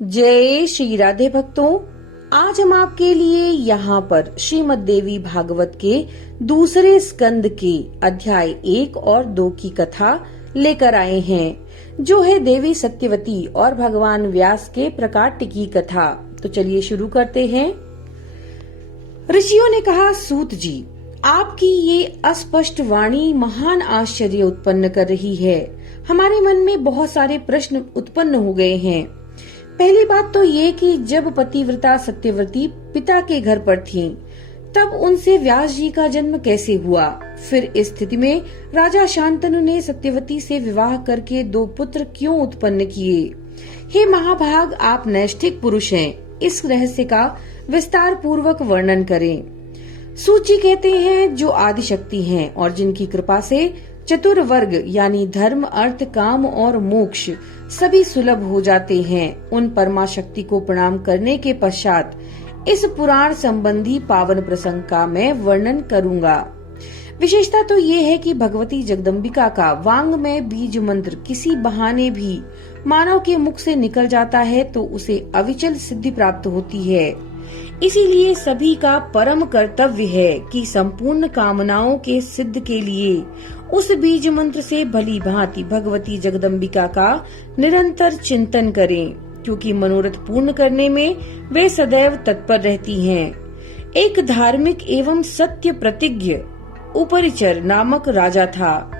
जय श्री राधे भक्तों, आज हम आपके लिए यहाँ पर श्रीमद् देवी भागवत के दूसरे स्कंद के अध्याय 1 और 2 की कथा लेकर आए हैं, जो है देवी सत्यवती और भगवान व्यास के प्रकाट्य की कथा। तो चलिए शुरू करते हैं। ऋषियों ने कहा, सूत जी, आपकी ये अस्पष्ट वाणी महान आश्चर्य उत्पन्न कर रही है। हमारे मन में बहुत सारे प्रश्न उत्पन्न हो गए हैं। पहली बात तो ये कि जब पतिव्रता सत्यवती पिता के घर पर थीं, तब उनसे व्यास जी का जन्म कैसे हुआ? फिर इस स्थिति में राजा शांतनु ने सत्यवती से विवाह करके 2 पुत्र क्यों उत्पन्न किए? हे महाभाग, आप नैष्ठिक पुरुष हैं, इस रहस्य का विस्तार पूर्वक वर्णन करें। सूची कहते हैं, जो आदि शक्ति हैं और जिनकी कृपा से चतुर्वर्ग यानी धर्म, अर्थ, काम और मोक्ष सभी सुलभ हो जाते हैं, उन परमा शक्ति को प्रणाम करने के पश्चात इस पुराण संबंधी पावन प्रसंग का मैं वर्णन करूंगा। विशेषता तो ये है कि भगवती जगदम्बिका का वांग्मय बीज मंत्र किसी बहाने भी मानव के मुख से निकल जाता है तो उसे अविचल सिद्धि प्राप्त होती है। इसीलिए सभी का परम कर्तव्य है कि संपूर्ण कामनाओं के सिद्ध के लिए उस बीज मंत्र से भली भांति भगवती जगदम्बिका का निरंतर चिंतन करें, क्योंकि मनोरथ पूर्ण करने में वे सदैव तत्पर रहती हैं। एक धार्मिक एवं सत्य प्रतिज्ञ उपरिचर नामक राजा था।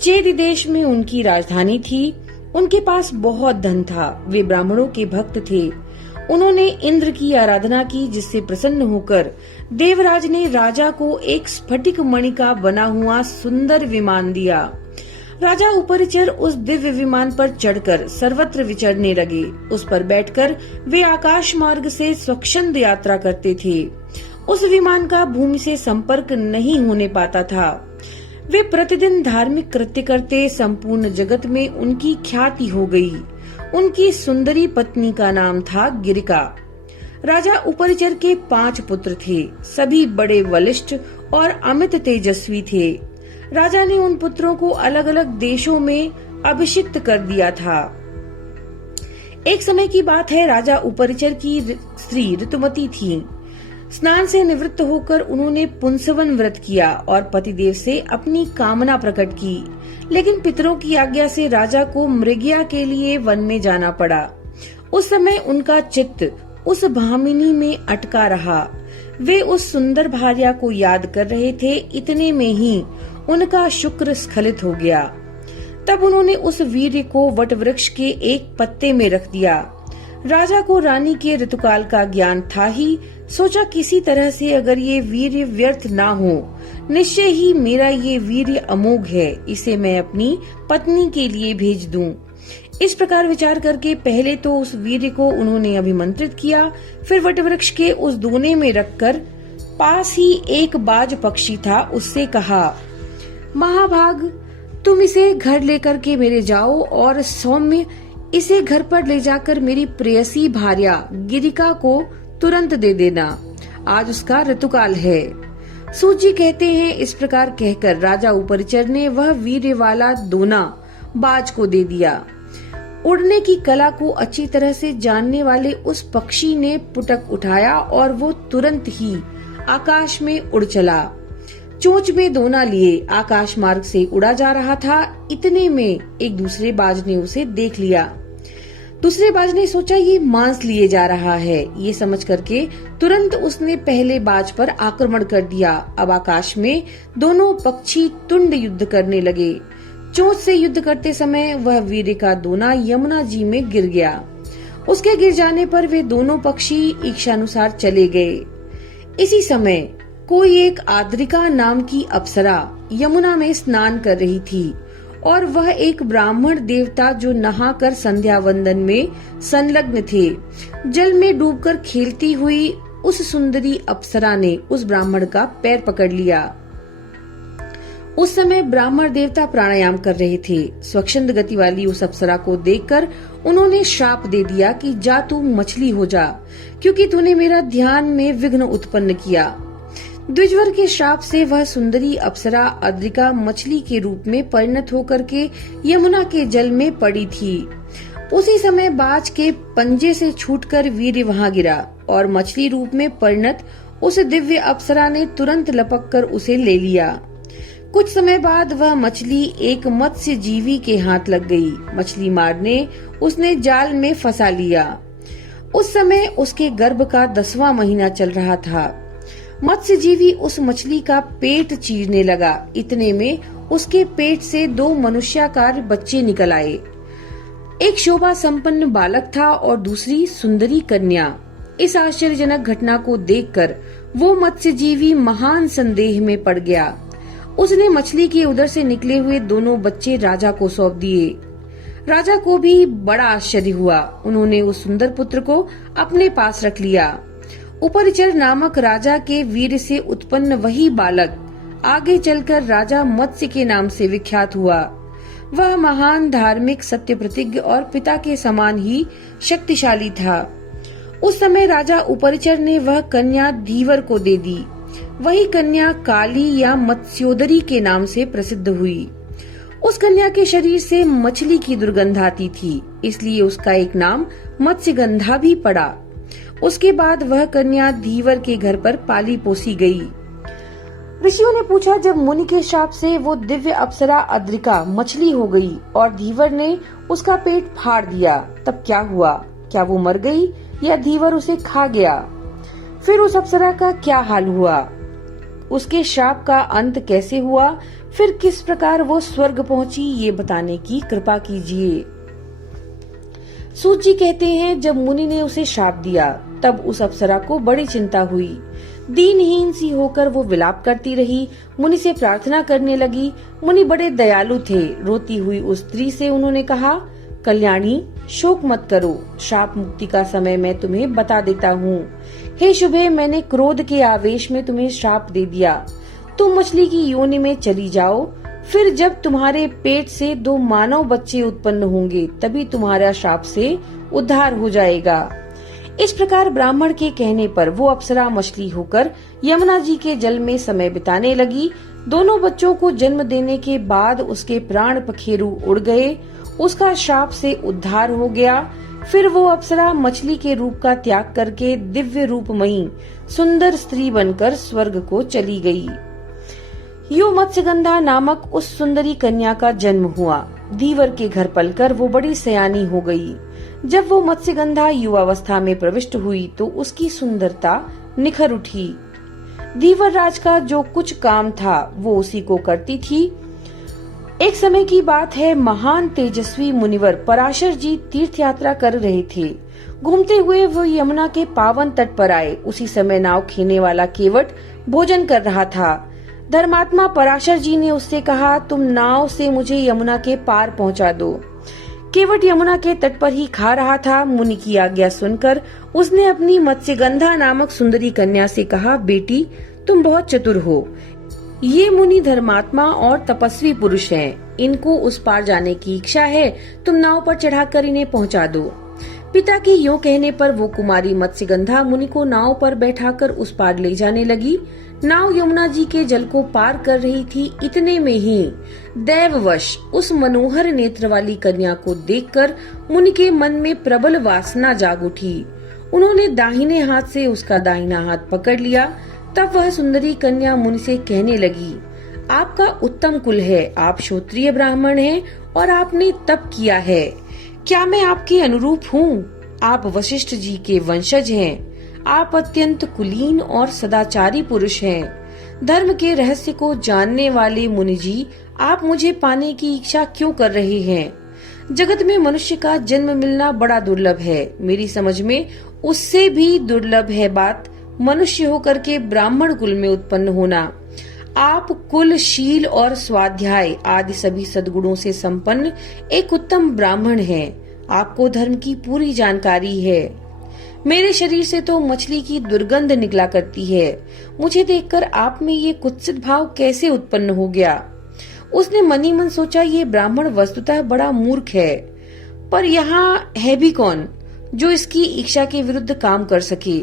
चेद देश में उनकी राजधानी थी। उनके पास बहुत धन था। वे ब्राह्मणों के भक्त थे। उन्होंने इंद्र की आराधना की, जिससे प्रसन्न होकर देवराज ने राजा को एक स्फटिक मणि का बना हुआ सुंदर विमान दिया। राजा उपरिचर उस दिव्य विमान पर चढ़कर सर्वत्र विचरने लगे। उस पर बैठकर वे आकाश मार्ग से स्वच्छंद यात्रा करते थे। उस विमान का भूमि से संपर्क नहीं होने पाता था। वे प्रतिदिन धार्मिक कृत्य करते। संपूर्ण जगत में उनकी ख्याति हो गई। उनकी सुंदरी पत्नी का नाम था गिरिका। राजा उपरिचर के 5 पुत्र थे। सभी बड़े बलिष्ठ और अमित तेजस्वी थे। राजा ने उन पुत्रों को अलग अलग देशों में अभिषिक्त कर दिया था। एक समय की बात है, राजा उपरिचर की स्त्री ऋतुमती थी। स्नान से निवृत्त होकर उन्होंने पुंसवन व्रत किया और पतिदेव से अपनी कामना प्रकट की, लेकिन पितरों की आज्ञा से राजा को मृगया के लिए वन में जाना पड़ा। उस समय उनका चित्त उस भामिनी में अटका रहा। वे उस सुंदर भार्या को याद कर रहे थे। इतने में ही उनका शुक्र स्खलित हो गया। तब उन्होंने उस वीर्य को वटवृक्ष के एक पत्ते में रख दिया। राजा को रानी के ऋतुकाल का ज्ञान था ही। सोचा, किसी तरह से अगर ये वीर्य व्यर्थ ना हो, निश्चय ही मेरा ये वीर्य अमोघ है, इसे मैं अपनी पत्नी के लिए भेज दूं। इस प्रकार विचार करके पहले तो उस वीर्य को उन्होंने अभिमंत्रित किया, फिर वटवृक्ष के उस दोने में रखकर पास ही एक बाज पक्षी था, उससे कहा, महाभाग, तुम इसे घर लेकर के मेरे जाओ और सौम्य इसे घर पर ले जाकर मेरी प्रेयसी भार्या गिरिका को तुरंत दे देना। आज उसका ऋतुकाल है। सूत जी कहते हैं, इस प्रकार कहकर राजा उपरिचर ने वह वीर्य वाला दोना बाज को दे दिया। उड़ने की कला को अच्छी तरह से जानने वाले उस पक्षी ने पुटक उठाया और वो तुरंत ही आकाश में उड़ चला। चोंच में दोना लिए आकाश मार्ग से उड़ा जा रहा था। इतने में एक दूसरे बाज ने उसे देख लिया। दूसरे बाज ने सोचा, ये मांस लिए जा रहा है। ये समझ करके तुरंत उसने पहले बाज पर आक्रमण कर दिया। अब आकाश में दोनों पक्षी तुंड युद्ध करने लगे। चोंच से युद्ध करते समय वह वीर्य का दोना यमुना जी में गिर गया। उसके गिर जाने पर वे दोनों पक्षी इच्छानुसार चले गए। इसी समय कोई एक आद्रिका नाम की अप्सरा यमुना में स्नान कर रही थी और वह एक ब्राह्मण देवता जो नहाकर संध्या वंदन में संलग्न थे। जल में डूबकर खेलती हुई उस सुंदरी अप्सरा ने उस ब्राह्मण का पैर पकड़ लिया। उस समय ब्राह्मण देवता प्राणायाम कर रहे थे। स्वच्छंद गति वाली उस अप्सरा को देखकर उन्होंने श्राप दे दिया कि जा तू मछली हो जा, क्योंकि तूने मेरा ध्यान में विघ्न उत्पन्न किया। द्विजवर के श्राप से वह सुंदरी अप्सरा अद्रिका मछली के रूप में परिणत होकर के यमुना के जल में पड़ी थी। उसी समय बाज के पंजे से छूटकर वीर्य वहां गिरा और मछली रूप में परिणत उस दिव्य अप्सरा ने तुरंत लपक कर उसे ले लिया। कुछ समय बाद वह मछली एक मत्स्य जीवी के हाथ लग गई। मछली मारने उसने जाल में फंसा लिया। उस समय उसके गर्भ का 10वां महीना चल रहा था। मत्स्य जीवी उस मछली का पेट चीरने लगा। इतने में उसके पेट से 2 मनुष्याकार बच्चे निकल आए। एक शोभा संपन्न बालक था और दूसरी सुंदरी कन्या। इस आश्चर्यजनक घटना को देखकर वो मत्स्यजीवी महान संदेह में पड़ गया। उसने मछली के उदर से निकले हुए दोनों बच्चे राजा को सौंप दिए। राजा को भी बड़ा आश्चर्य हुआ। उन्होंने उस सुंदर पुत्र को अपने पास रख लिया। उपरिचर नामक राजा के वीर से उत्पन्न वही बालक आगे चलकर राजा मत्स्य के नाम से विख्यात हुआ। वह महान धार्मिक सत्य प्रतिज्ञ और पिता के समान ही शक्तिशाली था। उस समय राजा उपरिचर ने वह कन्या धीवर को दे दी। वही कन्या काली या मत्स्योदरी के नाम से प्रसिद्ध हुई। उस कन्या के शरीर से मछली की दुर्गंध आती थी, इसलिए उसका एक नाम मत्स्यगंधा भी पड़ा। उसके बाद वह कन्या धीवर के घर पर पाली पोसी गई। ऋषियों ने पूछा, जब मुनि के श्राप से वो दिव्य अप्सरा अद्रिका मछली हो गई और धीवर ने उसका पेट फाड़ दिया, तब क्या हुआ? क्या वो मर गई या धीवर उसे खा गया? फिर उस अप्सरा का क्या हाल हुआ? उसके श्राप का अंत कैसे हुआ? फिर किस प्रकार वो स्वर्ग पहुंची, ये बताने की कृपा कीजिए। सूत जी कहते हैं, जब मुनि ने उसे श्राप दिया तब उस अप्सरा को बड़ी चिंता हुई। दीनहीन सी होकर वो विलाप करती रही, मुनि से प्रार्थना करने लगी। मुनि बड़े दयालु थे। रोती हुई उस स्त्री से उन्होंने कहा, कल्याणी, शोक मत करो, श्राप मुक्ति का समय मैं तुम्हें बता देता हूँ। हे शुभे, मैंने क्रोध के आवेश में तुम्हें श्राप दे दिया। तुम मछली की योनि में चली जाओ, फिर जब तुम्हारे पेट से 2 मानव बच्चे उत्पन्न होंगे तभी तुम्हारा श्राप से उद्धार हो जाएगा। इस प्रकार ब्राह्मण के कहने पर वो अप्सरा मछली होकर यमुना जी के जल में समय बिताने लगी। दोनों बच्चों को जन्म देने के बाद उसके प्राण पखेरु उड़ गए। उसका श्राप से उद्धार हो गया। फिर वो अप्सरा मछली के रूप का त्याग करके दिव्य रूपमयी सुंदर स्त्री बनकर स्वर्ग को चली गई। यो मत्स्यगंधा नामक उस सुंदरी कन्या का जन्म हुआ। धीवर के घर पलकर वो बड़ी सयानी हो गई। जब वो मत्स्यगंधा युवावस्था में प्रविष्ट हुई तो उसकी सुंदरता निखर उठी। धीवर राज का जो कुछ काम था वो उसी को करती थी। एक समय की बात है, महान तेजस्वी मुनिवर पराशर जी तीर्थ यात्रा कर रहे थे। घूमते हुए वो यमुना के पावन तट पर आए। उसी समय नाव खेने वाला केवट भोजन कर रहा था। धर्मात्मा पराशर जी ने उससे कहा, तुम नाव से मुझे यमुना के पार पहुंचा दो। केवट यमुना के तट पर ही खा रहा था। मुनि की आज्ञा सुनकर उसने अपनी मत्स्यगंधा नामक सुंदरी कन्या से कहा, बेटी, तुम बहुत चतुर हो। ये मुनि धर्मात्मा और तपस्वी पुरुष हैं। इनको उस पार जाने की इच्छा है। तुम नाव पर चढ़ाकर इन्हें पहुंचा दो। पिता के यों कहने पर वो कुमारी मत्स्यगंधा मुनि को नाव पर बैठाकर उस पार ले जाने लगी। नाव यमुना जी के जल को पार कर रही थी। इतने में ही दैववश उस मनोहर नेत्र वाली कन्या को देखकर मुनि के मन में प्रबल वासना जाग उठी। उन्होंने दाहिने हाथ से उसका दाहिना हाथ पकड़ लिया। तब वह सुंदरी कन्या मुनि से कहने लगी, आपका उत्तम कुल है, आप क्षत्रिय ब्राह्मण हैं और आपने तप किया है। क्या मैं आपके अनुरूप हूँ? आप वशिष्ठ जी के वंशज हैं। आप अत्यंत कुलीन और सदाचारी पुरुष हैं। धर्म के रहस्य को जानने वाले मुनि जी, आप मुझे पाने की इच्छा क्यों कर रहे हैं? जगत में मनुष्य का जन्म मिलना बड़ा दुर्लभ है। मेरी समझ में उससे भी दुर्लभ है बात मनुष्य होकर के ब्राह्मण कुल में उत्पन्न होना। आप कुल, शील और स्वाध्याय आदि सभी सद्गुणों से संपन्न एक उत्तम ब्राह्मण हैं। आपको धर्म की पूरी जानकारी है। मेरे शरीर से तो मछली की दुर्गंध निकला करती है। मुझे देखकर आप में ये कुत्सित भाव कैसे उत्पन्न हो गया? उसने मनी मन सोचा, ये ब्राह्मण वस्तुतः बड़ा मूर्ख है, पर यहाँ है भी कौन जो इसकी इच्छा के विरुद्ध काम कर सके।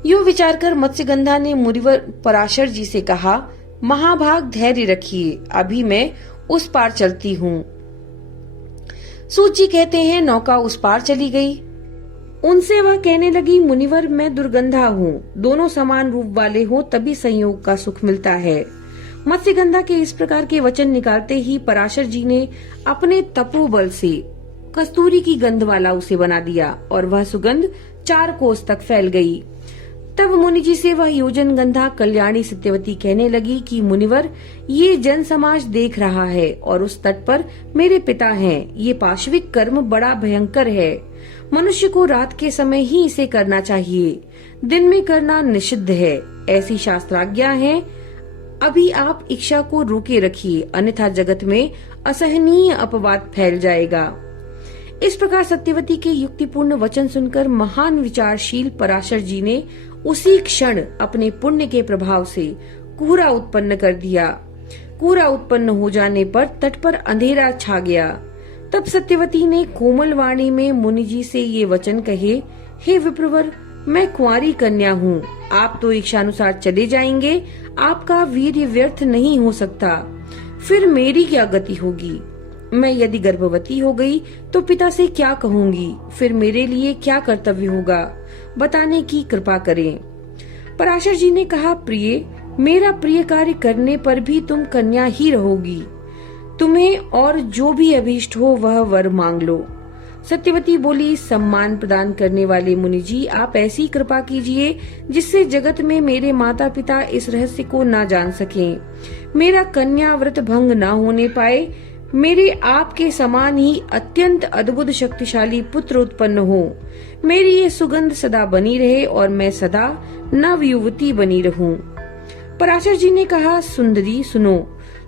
यूं विचार कर मत्स्यगंधा ने मुनिवर पराशर जी से कहा, महाभाग धैर्य रखिए, अभी मैं उस पार चलती हूँ। सूत जी कहते हैं नौका उस पार चली गई। उनसे वह कहने लगी, मुनिवर मैं दुर्गंधा हूँ, दोनों समान रूप वाले हो तभी संयोग का सुख मिलता है। मत्स्यगंधा के इस प्रकार के वचन निकालते ही पराशर जी ने अपने तपोबल से कस्तूरी की गंध वाला उसे बना दिया और वह सुगंध 4 कोस तक फैल गई। तब मुनि जी से वह योजन गंधा कल्याणी सत्यवती कहने लगी कि मुनिवर ये जन समाज देख रहा है और उस तट पर मेरे पिता हैं। ये पाशविक कर्म बड़ा भयंकर है, मनुष्य को रात के समय ही इसे करना चाहिए, दिन में करना निषिद्ध है, ऐसी शास्त्राज्ञा है। अभी आप इच्छा को रोके रखिए, अन्यथा जगत में असहनीय अपवाद फैल जाएगा। इस प्रकार सत्यवती के युक्तिपूर्ण वचन सुनकर महान विचारशील पराशर जी ने उसी क्षण अपने पुण्य के प्रभाव से कोहरा उत्पन्न कर दिया। कोहरा उत्पन्न हो जाने पर तट पर अंधेरा छा गया। तब सत्यवती ने कोमल वाणी में मुनि जी से ये वचन कहे, हे विप्रवर, मैं कुंवारी कन्या हूँ, आप तो इच्छानुसार चले जाएंगे, आपका वीर्य व्यर्थ नहीं हो सकता, फिर मेरी क्या गति होगी? मैं यदि गर्भवती हो गई तो पिता से क्या कहूँगी? फिर मेरे लिए क्या कर्तव्य होगा? बताने की कृपा करें। पराशर जी ने कहा, प्रिय, मेरा प्रिय कार्य करने पर भी तुम कन्या ही रहोगी। तुम्हें और जो भी अभीष्ट हो वह वर मांग लो। सत्यवती बोली, सम्मान प्रदान करने वाले मुनि जी, आप ऐसी कृपा कीजिए जिससे जगत में मेरे माता पिता इस रहस्य को न जान सकें, मेरा कन्या व्रत भंग न होने पाए, मेरे आपके समान ही अत्यंत अद्भुत शक्तिशाली पुत्र उत्पन्न हो, मेरी ये सुगंध सदा बनी रहे और मैं सदा नव युवती बनी रहूं। पराशर जी ने कहा, सुंदरी सुनो,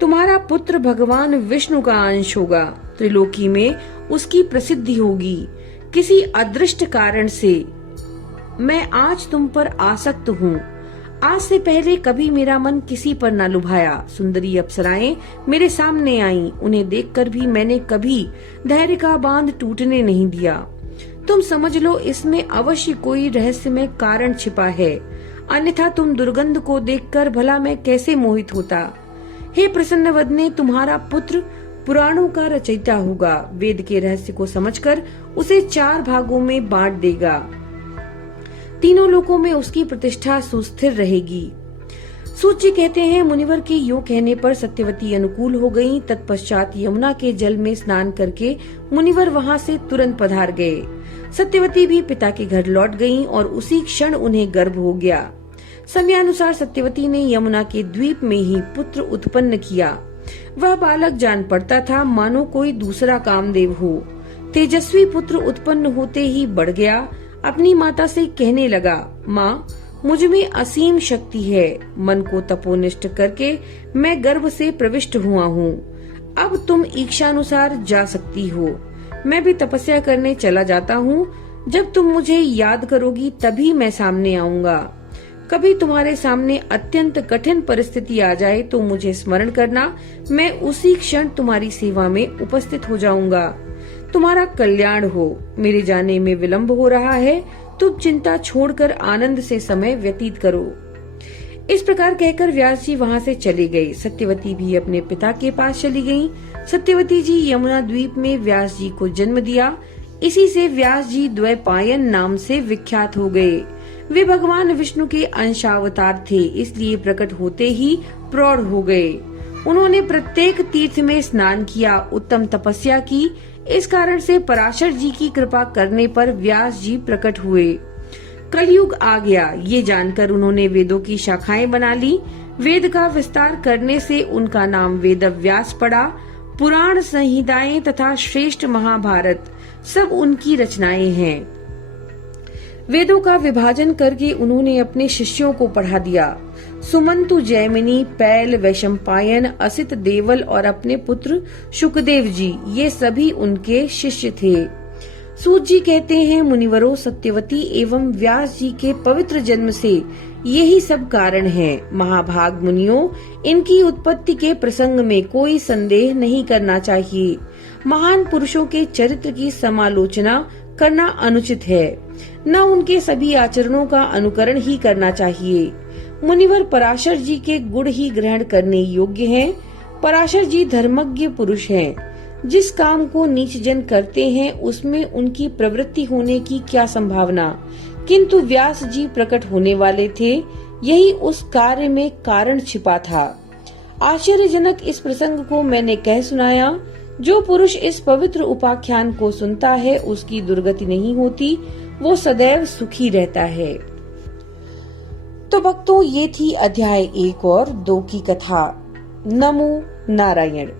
तुम्हारा पुत्र भगवान विष्णु का अंश होगा, त्रिलोकी में उसकी प्रसिद्धि होगी। किसी अदृष्ट कारण से मैं आज तुम पर आसक्त हूँ। आज से पहले कभी मेरा मन किसी पर न लुभाया। सुंदरी अप्सराएं मेरे सामने आईं, उन्हें देखकर भी मैंने कभी धैर्य का बांध टूटने नहीं दिया। तुम समझ लो इसमें अवश्य कोई रहस्यमय कारण छिपा है, अन्यथा तुम दुर्गंध को देखकर भला मैं कैसे मोहित होता। हे प्रसन्न वदने, तुम्हारा पुत्र पुराणों का रचयिता होगा, वेद के रहस्य को समझकर उसे 4 भागों में बांट देगा, तीनों लोकों में उसकी प्रतिष्ठा सुस्थिर रहेगी। सूत जी कहते हैं, मुनिवर के यूं कहने पर सत्यवती अनुकूल हो गयी। तत्पश्चात यमुना के जल में स्नान करके मुनिवर वहां से तुरंत पधार गए। सत्यवती भी पिता के घर लौट गयीं और उसी क्षण उन्हें गर्भ हो गया। समयानुसार सत्यवती ने यमुना के द्वीप में ही पुत्र उत्पन्न किया। वह बालक जान पड़ता था मानो कोई दूसरा कामदेव हो। तेजस्वी पुत्र उत्पन्न होते ही बढ़ गया। अपनी माता से कहने लगा, माँ, मुझ में असीम शक्ति है, मन को तपोनिष्ठ करके मैं गर्भ से प्रविष्ट हुआ हूँ। अब तुम इच्छानुसार जा सकती हो, मैं भी तपस्या करने चला जाता हूँ। जब तुम मुझे याद करोगी तभी मैं सामने आऊंगा। कभी तुम्हारे सामने अत्यंत कठिन परिस्थिति आ जाए तो मुझे स्मरण करना, मैं उसी क्षण तुम्हारी सेवा में उपस्थित हो जाऊंगा। तुम्हारा कल्याण हो। मेरे जाने में विलंब हो रहा है, तुम चिंता छोड़कर आनंद से समय व्यतीत करो। इस प्रकार कहकर व्यास जी वहाँ से चले गए। सत्यवती भी अपने पिता के पास चली गयी। सत्यवती जी यमुना द्वीप में व्यास जी को जन्म दिया। इसी से व्यास जी द्वैपायन नाम से विख्यात हो गए। वे भगवान विष्णु के अंशावतार थे, इसलिए प्रकट होते ही प्रौढ़ हो गए। उन्होंने प्रत्येक तीर्थ में स्नान किया, उत्तम तपस्या की। इस कारण से पराशर जी की कृपा करने पर व्यास जी प्रकट हुए। कलयुग आ गया, ये जानकर उन्होंने वेदों की शाखाएं बना ली। वेद का विस्तार करने से उनका नाम वेदव्यास पड़ा। पुराण संहिताएं तथा श्रेष्ठ महाभारत सब उनकी रचनाएं हैं। वेदों का विभाजन करके उन्होंने अपने शिष्यों को पढ़ा दिया। सुमंतु, जैमिनी, पैल, वैशंपायन, असित, देवल और अपने पुत्र शुकदेव जी, ये सभी उनके शिष्य थे। सूत जी कहते हैं, मुनिवरों, सत्यवती एवं व्यास जी के पवित्र जन्म से यही सब कारण है। महाभाग मुनियों, इनकी उत्पत्ति के प्रसंग में कोई संदेह नहीं करना चाहिए। महान पुरुषों के चरित्र की समालोचना करना अनुचित है, न उनके सभी आचरणों का अनुकरण ही करना चाहिए। मुनिवर पराशर जी के गुण ही ग्रहण करने योग्य हैं। पराशर जी धर्मज्ञ पुरुष हैं। जिस काम को नीच जन करते हैं उसमें उनकी प्रवृत्ति होने की क्या संभावना, किंतु व्यास जी प्रकट होने वाले थे, यही उस कार्य में कारण छिपा था। आश्चर्यजनक इस प्रसंग को मैंने कह सुनाया। जो पुरुष इस पवित्र उपाख्यान को सुनता है उसकी दुर्गति नहीं होती, वो सदैव सुखी रहता है। तो भक्तों, ये थी अध्याय 1 और 2 की कथा। नमो नारायण।